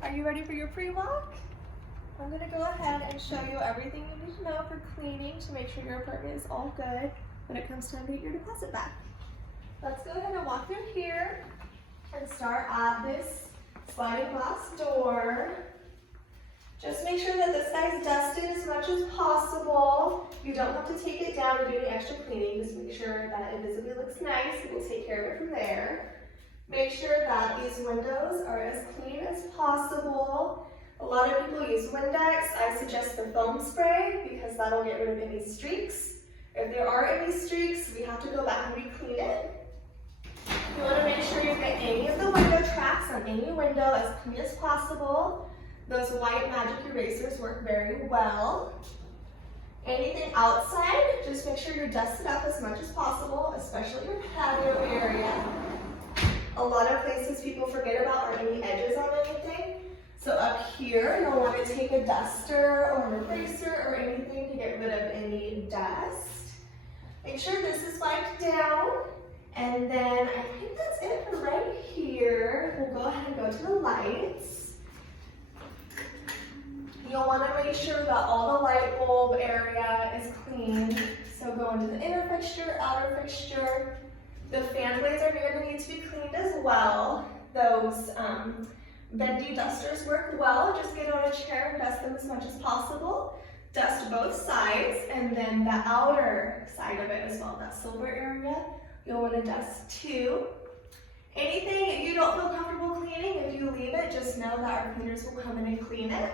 Are you ready for your pre-walk? I'm gonna go ahead and show you everything you need to know for cleaning to make sure your apartment is all good when it comes time to get your deposit back. Let's go ahead and walk through here and start at this sliding glass door. Just make sure that this guy's dusted as much as possible. You don't have to take it down or do any extra cleaning. Just make sure that it visibly looks nice. We'll take care of it from there. Make sure that these windows are as clean as possible. A lot of people use Windex. I suggest the foam spray because that'll get rid of any streaks. If there are any streaks, we have to go back and re-clean it. You want to make sure you get any of the window tracks on any window as clean as possible. Those white magic erasers work very well. Anything outside, just make sure you're dusted up as much as possible, especially your patio area. A lot of places people forget about are any edges on anything. So up here, you'll want to take a duster or an eraser or anything to get rid of any dust. Make sure this is wiped down. And then I think that's it for right here. We'll go ahead and go to the lights. You'll want to make sure that all the light bulb area is clean. So go into the inner fixture, outer fixture. The fan blades are going to need to be cleaned as well. Those bendy dusters work well. Just get on a chair and dust them as much as possible. Dust both sides and then the outer side of it as well, that silver area. You'll want to dust too. Anything you don't feel comfortable cleaning, if you leave it, just know that our cleaners will come in and clean it.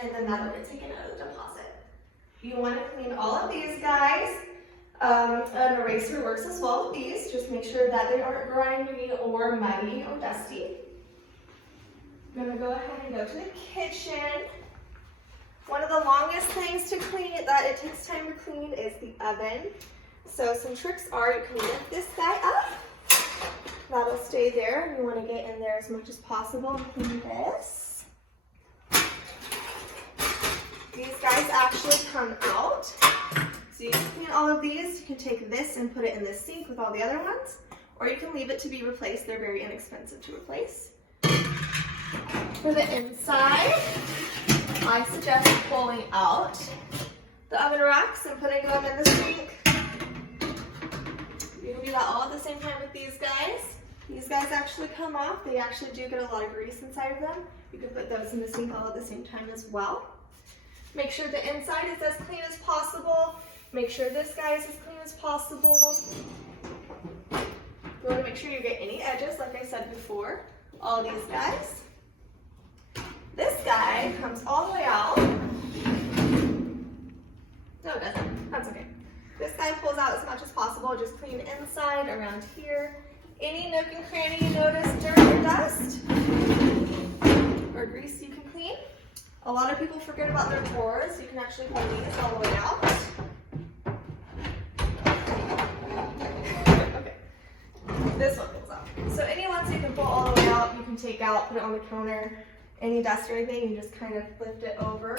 And then that'll get taken out of the deposit. You want to clean all of these guys. An eraser works as well with these. Just make sure that they aren't grimy or muddy or dusty. I'm going to go ahead and go to the kitchen. One of the longest things to clean that it takes time to clean is the oven. So some tricks are you can lift this guy up. That'll stay there. And you want to get in there as much as possible and clean this. These guys actually come out. So you can clean all of these. You can take this and put it in the sink with all the other ones, or you can leave it to be replaced. They're very inexpensive to replace. For the inside, I suggest pulling out the oven racks and putting them in the sink. You can do that all at the same time with these guys. These guys actually come off. They actually do get a lot of grease inside of them. You can put those in the sink all at the same time as well. Make sure the inside is as clean as possible. Make sure this guy is as clean as possible. You want to make sure you get any edges, like I said before. All these guys. This guy comes all the way out. No, it doesn't. That's okay. This guy pulls out as much as possible. Just clean inside, around here. Any nook and cranny you notice dirt or dust or grease you can clean. A lot of people forget about their drawers. You can actually pull these all the way out. Okay. This one pulls out. So any ones you can pull all the way out, you can take out, put it on the counter. Any dust or anything, you just kind of lift it over.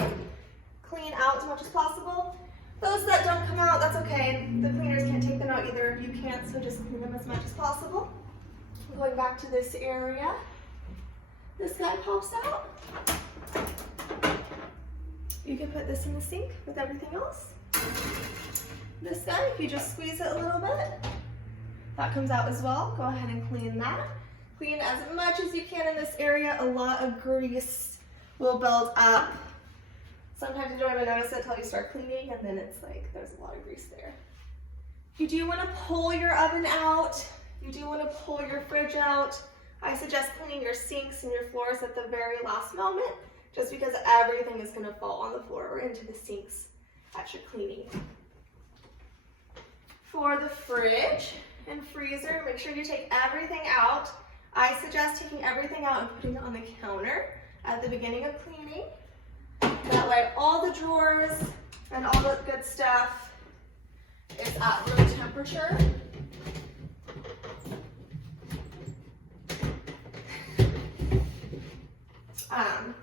Clean out as much as possible. Those that don't come out, that's okay. The cleaners can't take them out either if you can't, so just clean them as much as possible. Going back to this area, this guy pops out. You can put this in the sink with everything else. This guy, if you just squeeze it a little bit, that comes out as well. Go ahead and clean that. Clean as much as you can in this area. A lot of grease will build up. Sometimes you don't even notice it until you start cleaning, and then it's like there's a lot of grease there. You do want to pull your oven out. You do want to pull your fridge out. I suggest cleaning your sinks and your floors at the very last moment, just because everything is going to fall on the floor or into the sinks at your cleaning. For the fridge and freezer, make sure you take everything out. I suggest taking everything out and putting it on the counter at the beginning of cleaning. That way all the drawers and all the good stuff is at room temperature.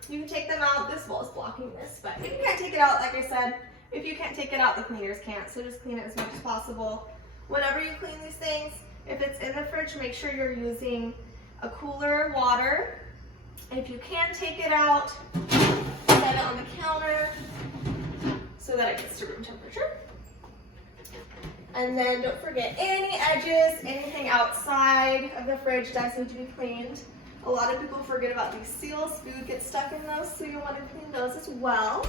You can take them out. This wall is blocking this, but if you can't take it out, like I said, if you can't take it out, the cleaners can't, so just clean it as much as possible. Whenever you clean these things, if it's in the fridge, make sure you're using a cooler water If you can take it out, set it on the counter so that it gets to room temperature. And then don't forget any edges, anything outside of the fridge does need to be cleaned. A lot of people forget about these seals. Food gets stuck in those, so you want to clean those as well.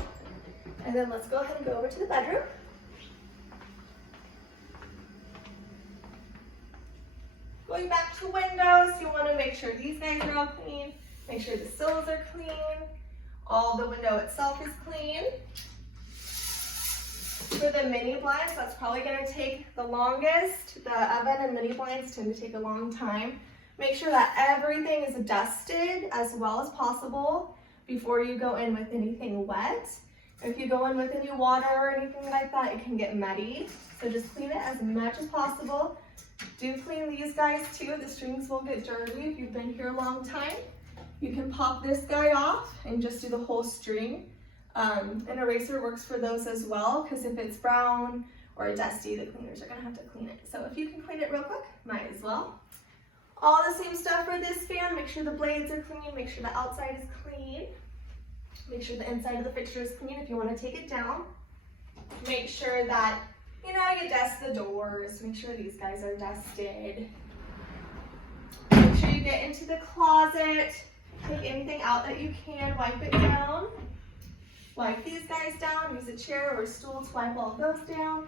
And then let's go ahead and go over to the bedroom. Going back to windows, you want to make sure these guys are all clean. Make sure the sills are clean. All the window itself is clean. For the mini blinds, that's probably going to take the longest. The oven and mini blinds tend to take a long time. Make sure that everything is dusted as well as possible before you go in with anything wet. If you go in with any water or anything like that, it can get muddy. So just clean it as much as possible. Do clean these guys too. The strings will get dirty if you've been here a long time. You can pop this guy off and just do the whole string. An eraser works for those as well, because if it's brown or dusty, the cleaners are gonna have to clean it. So if you can clean it real quick, might as well. All the same stuff for this fan. Make sure the blades are clean. Make sure the outside is clean. Make sure the inside of the fixture is clean if you want to take it down. Make sure that, you dust the doors. Make sure these guys are dusted. Make sure you get into the closet. Take anything out that you can. Wipe it down. Wipe these guys down. Use a chair or a stool to wipe all of those down.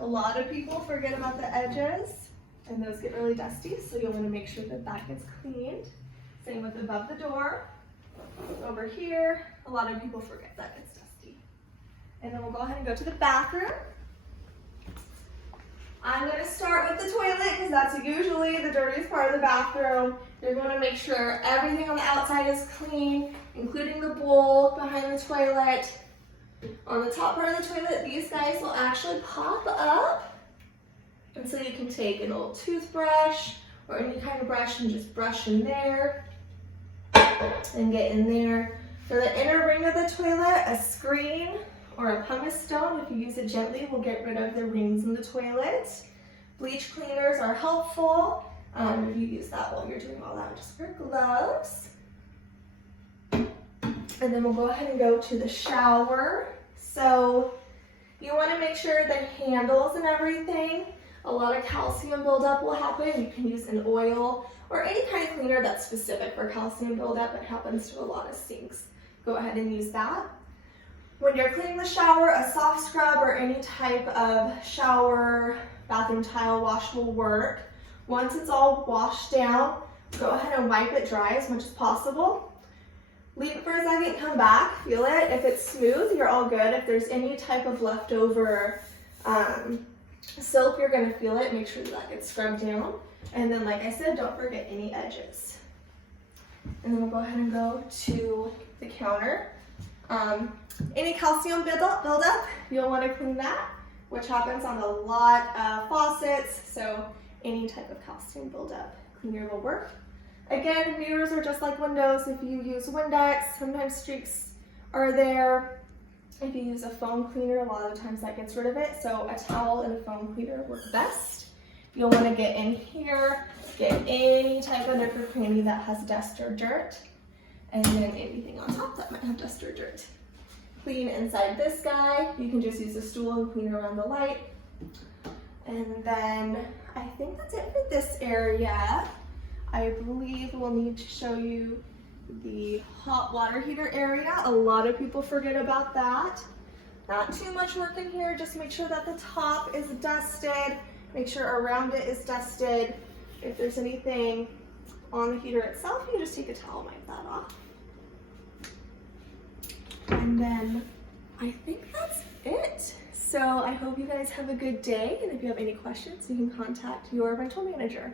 A lot of people forget about the edges, and those get really dusty, so you'll want to make sure that that gets cleaned. Same with above the door. Over here, a lot of people forget that it's dusty. And then we'll go ahead and go to the bathroom. I'm going to start with the toilet because that's usually the dirtiest part of the bathroom. You're going to make sure everything on the outside is clean, including the bowl behind the toilet. On the top part of the toilet, these guys will actually pop up. And so you can take an old toothbrush or any kind of brush and just brush in there and get in there. For the inner ring of the toilet, a screen or a pumice stone, if you use it gently, will get rid of the rings in the toilet. Bleach cleaners are helpful. If you use that while you're doing all that, just wear gloves. And then we'll go ahead and go to the shower. So you want to make sure the handles and everything, a lot of calcium buildup will happen. You can use an oil or any kind of cleaner that's specific for calcium buildup. It happens to a lot of sinks. Go ahead and use that. When you're cleaning the shower, a soft scrub or any type of shower bathroom tile wash will work. Once it's all washed down, go ahead and wipe it dry as much as possible. Leave it for a second, come back, feel it. If it's smooth, you're all good. If there's any type of leftover soap, you're gonna feel it. Make sure that gets scrubbed down. And then, like I said, don't forget any edges. And then we'll go ahead and go to the counter. Any calcium buildup, you'll want to clean that, which happens on a lot of faucets. So any type of calcium buildup cleaner will work. Again, mirrors are just like windows. If you use Windex, sometimes streaks are there. If you use a foam cleaner, a lot of the times that gets rid of it. So a towel and a foam cleaner work best. You'll want to get in here, get any type of nook or cranny that has dust or dirt, and then anything on top that might have dust or dirt. Clean inside this guy. You can just use a stool and clean around the light. And then I think that's it for this area. I believe we'll need to show you the hot water heater area. A lot of people forget about that. Not too much work in here. Just make sure that the top is dusted. Make sure around it is dusted. If there's anything on the heater itself, you just take a towel and wipe that off. And then I think that's it. So I hope you guys have a good day. And if you have any questions, you can contact your rental manager.